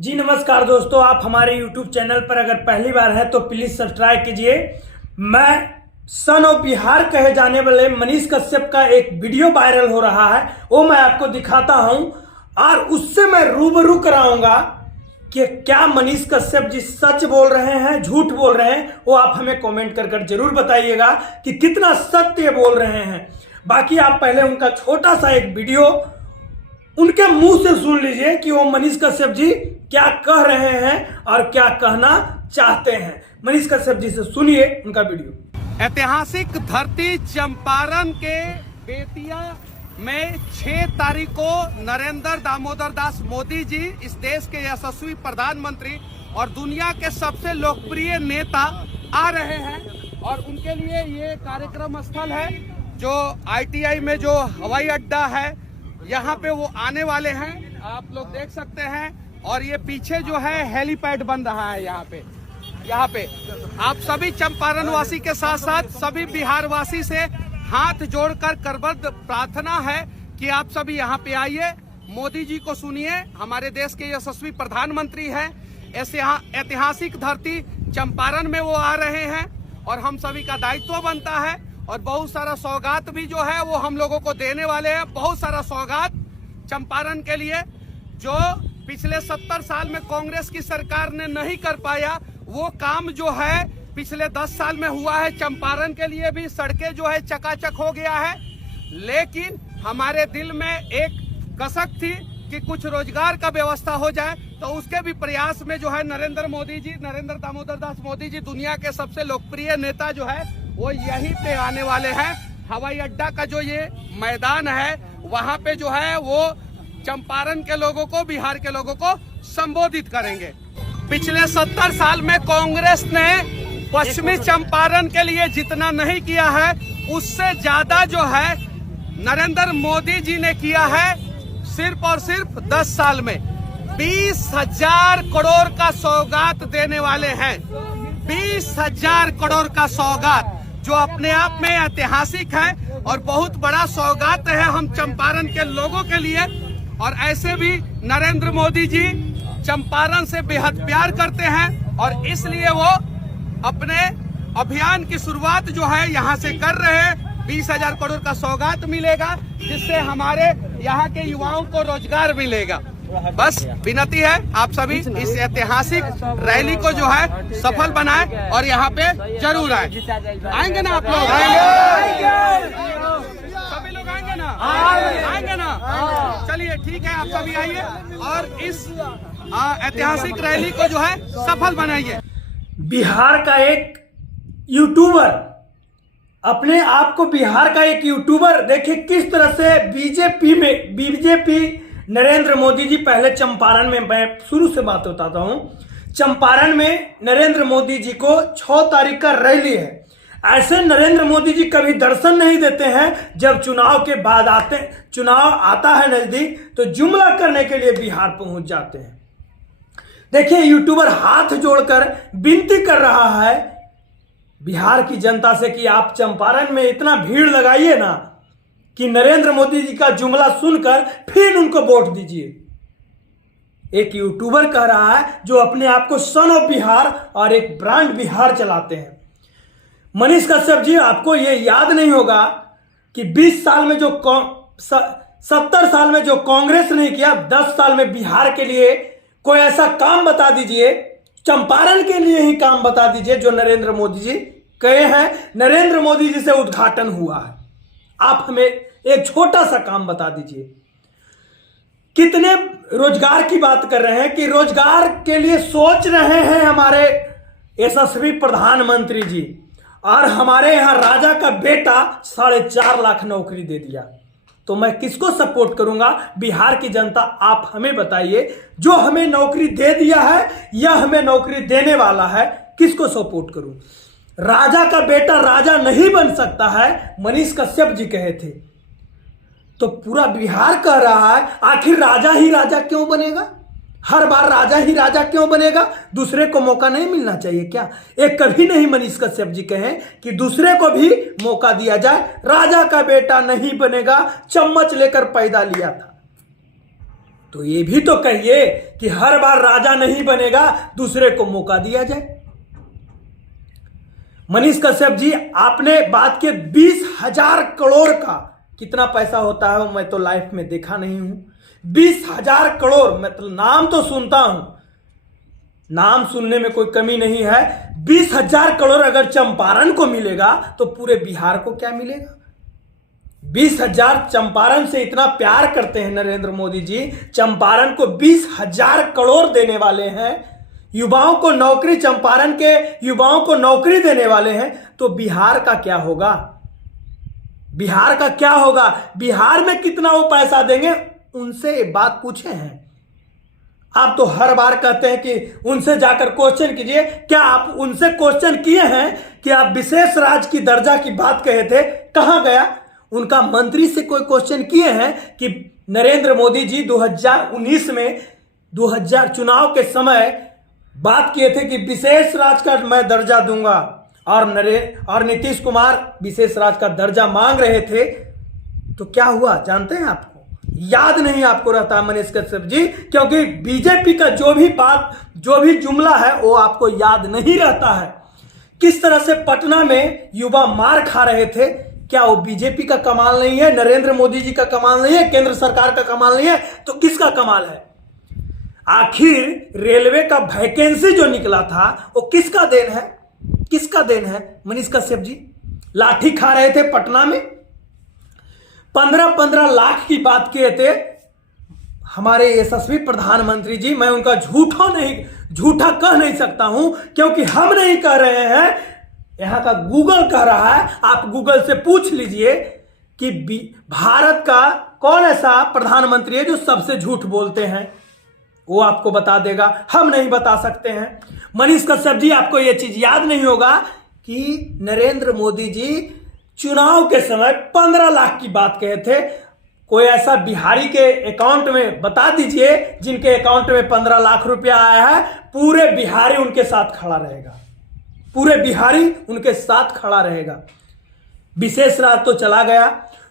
जी नमस्कार दोस्तों, आप हमारे YouTube चैनल पर अगर पहली बार हैं तो प्लीज सब्सक्राइब कीजिए। मैं सन ऑफ बिहार कहे जाने वाले मनीष कश्यप का एक वीडियो वायरल हो रहा है, वो मैं आपको दिखाता हूं और उससे मैं रूबरू कराऊंगा कि क्या मनीष कश्यप जी सच बोल रहे हैं झूठ बोल रहे हैं। वो आप हमें कमेंट कर जरूर बताइएगा कि कितना सत्य बोल रहे हैं। बाकी आप पहले उनका छोटा सा एक वीडियो उनके मुंह से सुन लीजिए कि वो मनीष कश्यप जी क्या कह रहे हैं और क्या कहना चाहते हैं। मनीष कश्यप जी से सुनिए उनका वीडियो। ऐतिहासिक धरती चंपारण के बेतिया में 6 तारीख को नरेंद्र दामोदर दास मोदी जी, इस देश के यशस्वी प्रधानमंत्री और दुनिया के सबसे लोकप्रिय नेता आ रहे हैं और उनके लिए ये कार्यक्रम स्थल है जो ITI में जो हवाई अड्डा है, यहाँ पे वो आने वाले हैं, आप लोग देख सकते हैं। और ये पीछे जो है हेलीपैड बन रहा है यहाँ पे आप सभी चंपारण वासी के साथ साथ सभी बिहार वासी से हाथ जोड़कर करबद्ध प्रार्थना है कि आप सभी यहाँ पे आइए, मोदी जी को सुनिए। हमारे देश के यशस्वी प्रधानमंत्री हैं, ऐसे ऐतिहासिक धरती चंपारण में वो आ रहे हैं और हम सभी का दायित्व बनता है और बहुत सारा सौगात भी जो है वो हम लोगों को देने वाले हैं। बहुत सारा सौगात चंपारण के लिए जो पिछले 70 साल में कांग्रेस की सरकार ने नहीं कर पाया, वो काम जो है पिछले 10 साल में हुआ है। चंपारण के लिए भी सड़कें जो है चकाचक हो गया है, लेकिन हमारे दिल में एक कसक थी कि कुछ रोजगार का व्यवस्था हो जाए, तो उसके भी प्रयास में जो है नरेंद्र दामोदर दास मोदी जी, दुनिया के सबसे लोकप्रिय नेता जो है वो यहीं पे आने वाले हैं। हवाई अड्डा का जो ये मैदान है वहाँ पे जो है वो चंपारण के लोगों को, बिहार के लोगों को संबोधित करेंगे। पिछले 70 साल में कांग्रेस ने पश्चिमी चंपारण के लिए जितना नहीं किया है, उससे ज्यादा जो है नरेंद्र मोदी जी ने किया है। सिर्फ और सिर्फ 10 साल में 20,000 करोड़ का सौगात देने वाले हैं। 20,000 करोड़ का सौगात जो अपने आप में ऐतिहासिक है और बहुत बड़ा सौगात है हम चंपारण के लोगों के लिए। और ऐसे भी नरेंद्र मोदी जी चंपारण से बेहद प्यार करते हैं और इसलिए वो अपने अभियान की शुरुआत जो है यहाँ से कर रहे हैं। 20,000 करोड़ का सौगात मिलेगा जिससे हमारे यहाँ के युवाओं को रोजगार मिलेगा। बस विनती है आप सभी इस ऐतिहासिक रैली को जो है सफल बनाएं और यहाँ पे जरूर आएंगे ना आप लोग? सभी लोग आएंगे ना? आएंगे ना? चलिए ठीक है, आप सभी आइए और इस ऐतिहासिक रैली को जो है सफल बनाइए। बिहार का एक यूट्यूबर, अपने आप को बिहार का एक यूट्यूबर, देखिए किस तरह से बीजेपी नरेंद्र मोदी जी, पहले चंपारण में, मैं शुरू से बात बताता हूं, चंपारण में नरेंद्र मोदी जी को 6 तारीख का रैली है। ऐसे नरेंद्र मोदी जी कभी दर्शन नहीं देते हैं, जब चुनाव के बाद चुनाव आता है नजदीक तो जुमला करने के लिए बिहार पहुंच जाते हैं। देखिए यूट्यूबर हाथ जोड़कर विनती कर रहा है बिहार की जनता से कि आप चंपारण में इतना भीड़ लगाइए ना कि नरेंद्र मोदी जी का जुमला सुनकर फिर उनको वोट दीजिए। एक यूट्यूबर कह रहा है जो अपने आप को सन ऑफ बिहार और एक ब्रांड बिहार चलाते हैं। मनीष कश्यप जी, आपको यह याद नहीं होगा कि 20 साल में जो 70 साल में जो कांग्रेस नहीं किया, 10 साल में बिहार के लिए कोई ऐसा काम बता दीजिए, चंपारण के लिए ही काम बता दीजिए जो नरेंद्र मोदी जी कहे हैं। नरेंद्र मोदी जी से उद्घाटन हुआ है, आप हमें एक छोटा सा काम बता दीजिए। कितने रोजगार की बात कर रहे हैं कि रोजगार के लिए सोच रहे हैं हमारे यशस्वी प्रधानमंत्री जी, और हमारे यहां राजा का बेटा 4.5 लाख नौकरी दे दिया। तो मैं किसको सपोर्ट करूंगा? बिहार की जनता आप हमें बताइए, जो हमें नौकरी दे दिया है या हमें नौकरी देने वाला है, किसको सपोर्ट करूं? राजा का बेटा राजा नहीं बन सकता है, मनीष कश्यप जी कहे थे, तो पूरा बिहार कह रहा है आखिर राजा ही राजा क्यों बनेगा? हर बार राजा ही राजा क्यों बनेगा? दूसरे को मौका नहीं मिलना चाहिए क्या? एक कभी नहीं मनीष कश्यप जी कहें कि दूसरे को भी मौका दिया जाए। राजा का बेटा नहीं बनेगा, चम्मच लेकर पैदा लिया था। तो ये भी तो कहिए कि हर बार राजा नहीं बनेगा, दूसरे को मौका दिया जाए। मनीष कश्यप जी, आपने बात की 20,000 करोड़ का, कितना पैसा होता है मैं तो लाइफ में देखा नहीं हूं। 20,000 करोड़, मतलब नाम तो सुनता हूं, नाम सुनने में कोई कमी नहीं है। 20,000 करोड़ अगर चंपारण को मिलेगा तो पूरे बिहार को क्या मिलेगा? 20,000, चंपारण से इतना प्यार करते हैं नरेंद्र मोदी जी, चंपारण को 20,000 करोड़ देने वाले हैं, युवाओं को नौकरी, चंपारण के युवाओं को नौकरी देने वाले हैं, तो बिहार का क्या होगा? बिहार का क्या होगा? बिहार में कितना वो पैसा देंगे? उनसे ये बात पूछे हैं? आप तो हर बार कहते हैं कि उनसे जाकर क्वेश्चन कीजिए। क्या आप उनसे क्वेश्चन किए हैं कि आप विशेष राज्य की दर्जा की बात कहे थे, कहां गया? उनका मंत्री से कोई क्वेश्चन किए हैं कि नरेंद्र मोदी जी 2019 में 2000 चुनाव के समय बात किए थे कि विशेष राज्य का मैं दर्जा दूंगा, और नीतीश कुमार विशेष राज्य का दर्जा मांग रहे थे, तो क्या हुआ जानते हैं? आपको याद नहीं आपको रहता मनीष कश्यप जी, क्योंकि बीजेपी का जो भी बात, जो भी जुमला है वो आपको याद नहीं रहता है। किस तरह से पटना में युवा मार खा रहे थे, क्या वो बीजेपी का कमाल नहीं है? नरेंद्र मोदी जी का कमाल नहीं है? केंद्र सरकार का कमाल नहीं है? तो किसका कमाल है? आखिर रेलवे का वैकेंसी जो निकला था वो किसका देन है? किसका देन है मनीष कश्यप जी? लाठी खा रहे थे पटना में, 15-15 लाख की बात किए थे हमारे यशस्वी प्रधानमंत्री जी। मैं उनका झूठा कह नहीं सकता हूं, क्योंकि हम नहीं कह रहे हैं, यहां का गूगल कह रहा है। आप गूगल से पूछ लीजिए कि भारत का कौन ऐसा प्रधानमंत्री है जो सबसे झूठ बोलते हैं, वो आपको बता देगा, हम नहीं बता सकते हैं। मनीष कश्यप जी, आपको यह चीज याद नहीं होगा कि नरेंद्र मोदी जी चुनाव के समय 15 लाख की बात कहे थे। कोई ऐसा बिहारी के अकाउंट में बता दीजिए जिनके अकाउंट में 15 लाख रुपया आया है, पूरे बिहारी उनके साथ खड़ा रहेगा, पूरे बिहारी उनके साथ खड़ा रहेगा। विशेष राज्य तो चला गया,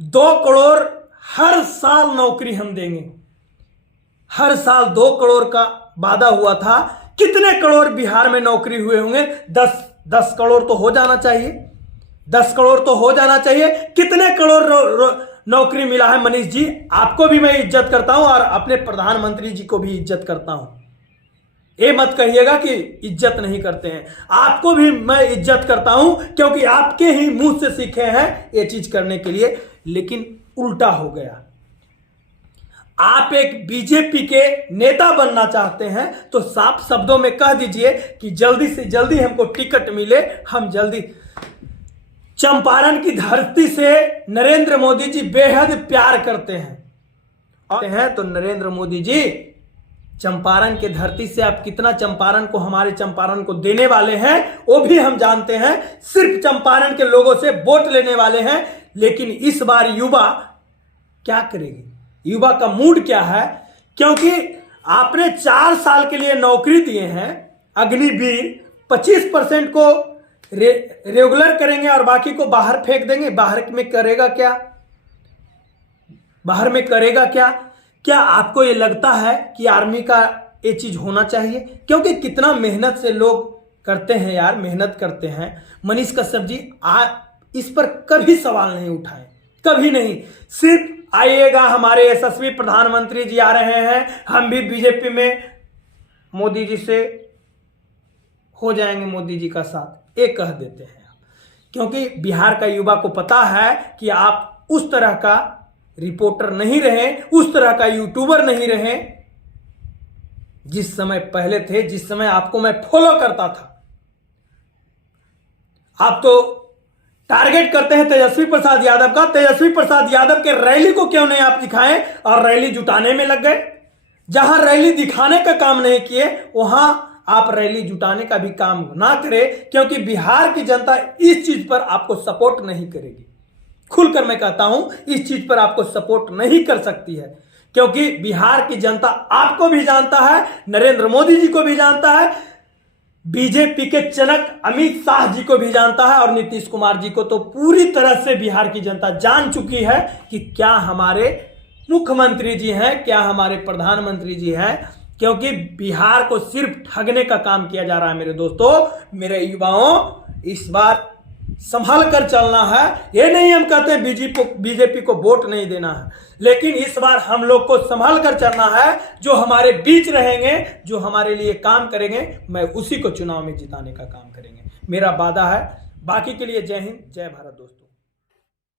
2 करोड़ हर साल नौकरी हम देंगे, हर साल 2 करोड़ का वादा हुआ था। कितने करोड़ बिहार में नौकरी हुए होंगे? 10 करोड़ तो हो जाना चाहिए, 10 करोड़ तो हो जाना चाहिए। कितने करोड़ नौकरी मिला है मनीष जी? आपको भी मैं इज्जत करता हूं और अपने प्रधानमंत्री जी को भी इज्जत करता हूं। ये मत कहिएगा कि इज्जत नहीं करते हैं, आपको भी मैं इज्जत करता हूं, क्योंकि आपके ही मुंह से सीखे हैं ये चीज करने के लिए। लेकिन उल्टा हो गया। आप एक बीजेपी के नेता बनना चाहते हैं तो साफ शब्दों में कह दीजिए कि जल्दी से जल्दी हमको टिकट मिले, हम जल्दी। चंपारण की धरती से नरेंद्र मोदी जी बेहद प्यार करते हैं, तो नरेंद्र मोदी जी चंपारण के धरती से आप कितना चंपारण को, हमारे चंपारण को देने वाले हैं वो भी हम जानते हैं। सिर्फ चंपारण के लोगों से वोट लेने वाले हैं। लेकिन इस बार युवा क्या करेगी? युवा का मूड क्या है? क्योंकि आपने 4 साल के लिए नौकरी दिए हैं, अग्निवीर, 25% को रेगुलर करेंगे और बाकी को बाहर फेंक देंगे। बाहर में करेगा क्या? बाहर में करेगा क्या? क्या आपको ये लगता है कि आर्मी का ये चीज होना चाहिए? क्योंकि कितना मेहनत से लोग करते हैं यार, मेहनत करते हैं। मनीष कश्यप जी, इस पर कभी सवाल नहीं उठाए, कभी नहीं। सिर्फ आइएगा, हमारे यशस्वी प्रधानमंत्री जी आ रहे हैं, हम भी बीजेपी में मोदी जी से हो जाएंगे, मोदी जी का साथ, ये कह देते हैं। क्योंकि बिहार का युवा को पता है कि आप उस तरह का रिपोर्टर नहीं रहे, उस तरह का यूट्यूबर नहीं रहे जिस समय पहले थे, जिस समय आपको मैं फॉलो करता था। आप तो टारगेट करते हैं तेजस्वी प्रसाद यादव का। तेजस्वी प्रसाद यादव के रैली को क्यों नहीं आप दिखाएं और रैली जुटाने में लग गए? जहां रैली दिखाने का काम नहीं किए वहां आप रैली जुटाने का भी काम ना करें, क्योंकि बिहार की जनता इस चीज पर आपको सपोर्ट नहीं करेगी। खुलकर मैं कहता हूं, इस चीज पर आपको सपोर्ट नहीं कर सकती है, क्योंकि बिहार की जनता आपको भी जानता है, नरेंद्र मोदी जी को भी जानता है, बीजेपी के चनक अमित शाह जी को भी जानता है, और नीतीश कुमार जी को तो पूरी तरह से बिहार की जनता जान चुकी है कि क्या हमारे मुख्यमंत्री जी हैं, क्या हमारे प्रधानमंत्री जी हैं, क्योंकि बिहार को सिर्फ ठगने का काम किया जा रहा है। मेरे दोस्तों, मेरे युवाओं, इस बार संभल कर चलना है। ये नहीं हम कहते हैं बीजेपी को वोट नहीं देना है, लेकिन इस बार हम लोग को संभल कर चलना है। जो हमारे बीच रहेंगे, जो हमारे लिए काम करेंगे, मैं उसी को चुनाव में जिताने का काम करेंगे, मेरा वादा है। बाकी के लिए जय हिंद, जय भारत दोस्तों।